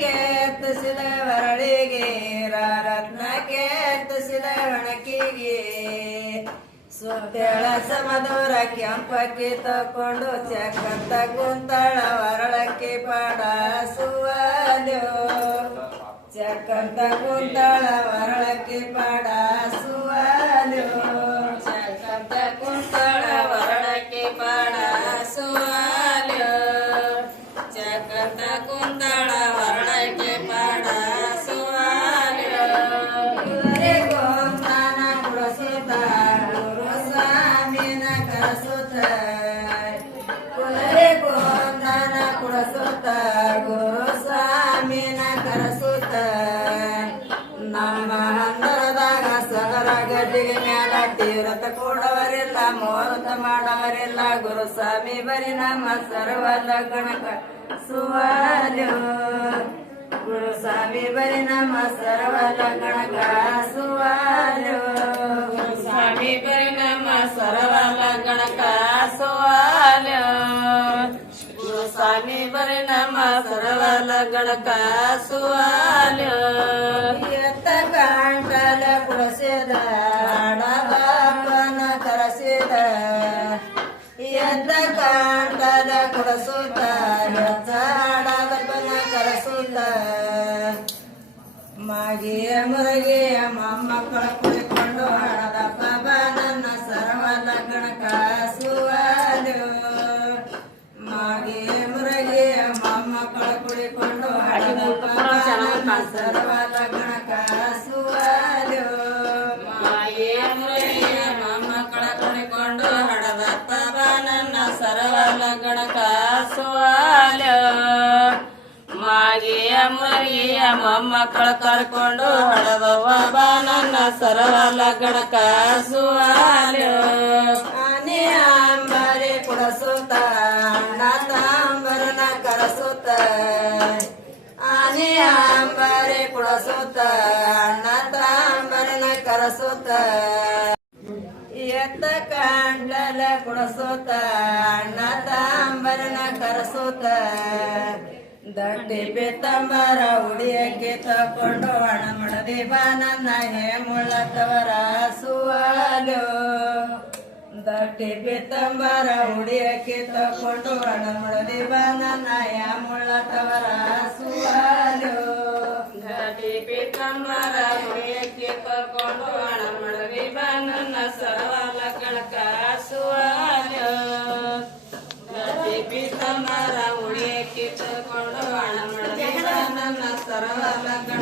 ಕೆತ್ತಿಸಿದ ವರಳಿಗೆ ರತ್ನ ಕೆತ್ತಿಸಿದ ಒಣಕಿಗೆ ಸುತ್ತೇಳ ಸಮದೂರ ಕೆಂಪಕ್ಕಿ ತಕೊಂಡು ಚಕ್ಕಂತ ಕುಂತಳ ವರಳಕ್ಕಿ ಪಾಡ ಸುವಾಲ್ಯೋ ಚಕ್ಕಂತ ಕುಂತಳ ವರಳಕ್ಕಿ ಪಾಡ ಸುವಾಲ್ಯೋ ಚಕ್ಕಂತ ಕುಂತಳ ವರಳಕ್ಕಿ ಪಾಡ ಸುವಾಲ್ಯೋ ಚಕ್ಕಂತ ಕುಂತಳ ಕರೆಸುತ್ತ ನಮ್ಮ ಹಂದರದಾಗ ಸಗರ ಗಡ್ಡಿಗೆ ಮ್ಯಾಲ ತೀರತ ಕೂಡವರಿಲ್ಲ, ಮುಹೂರ್ತ ಮಾಡವರಿಲ್ಲ. ಗುರು ಸ್ವಾಮಿ ಬರಿ ನಮ್ಮ ಸರ್ವ ಲಗ್ನಕ ಸುವಾಲು ಗುರು ಸ್ವಾಮಿ ಬರಿ ನಮ್ಮ ಸರ್ವ ಲಗ್ನಕ ಸುವಾಲ್ಯೋ ನಮ್ಮ ಸರವಲಗಳ ಕಾಸುವಾಲ. ಎತ್ತ ಕಾಂಟಲ ಕುಡಿಸಿದ ಹಣಬಾಪನ ಕರೆಸಿದ. ಎತ್ತ ಕಾಂಟಲ ಕುಡಸುತ್ತ ಹಣಬಾಪನ ಕರೆಸುತ್ತ. ಮಾಗಿಯ ಮುರುಗಿಯ ಮೊಮ್ಮಕ್ಕಳ ಕುಳಿಕೊಂಡು ಹಣದ ನನ್ನ ಸರ್ವ ಲಗ್ನಕ ಸುವಾಲು ಮಾಗಿಯ ಮುರುಗಿಯ ಮೊಮ್ಮಕ್ಕಳ ಕರ್ಕೊಂಡು ಹಡದವ್ವ ಬಾ ನನ್ನ ಸರವ ಲಗ್ನಕ ಸುವಾಲು ಆನೆ ಅಂಬರಿ ಕುಡಸುತ್ತ ಅಣ್ಣ ತಾಂಬರನ ಕರಸುತ್ತ. ಅಂಬರಿ ಕುಡಸುತ್ತ ಅಣ್ಣ ತಾಂಬರನ ಕರಸುತ್ತ ಎತ್ತ ಕಾಂಡಲ ಕುಡಸುತ್ತ ಅಣ್ಣ ತಾಂಬರನ ಕರಸುತ್ತ ದಟ್ಟಿ ಬೇತಂಬರ ಉಡಿಯಕ್ಕೆ ತಕೊಂಡು ಹಣ ಮಡದಿ ಬಾನನ್ನ ನನ್ನ ಹೇಮುಳ್ಳತವರ ಸುವಾಲು. ದಟ್ಟಿ ಬೇತಂಬರ ಉಡಿಯಕ್ಕೆ ತಕೊಂಡು ಹಣ ಮಡದಿ ಬಾನನ್ನ ನನ್ನ ಹೇಮುಳ್ಳತವರ ತಕೊಂಡು ಹಣ ಮಳವಿ ಬಾ ನನ್ನ ಸರವಾಲ ಕಣಕ ಸುವಾಲ ಬಿದ್ದ ಮರ ಉಳಿಯಕ್ಕೆ ತಕೊಂಡು ಹಣ ಮಳವಿ ಬಾ ನನ್ನ ಸರವಾಲ ಕಣ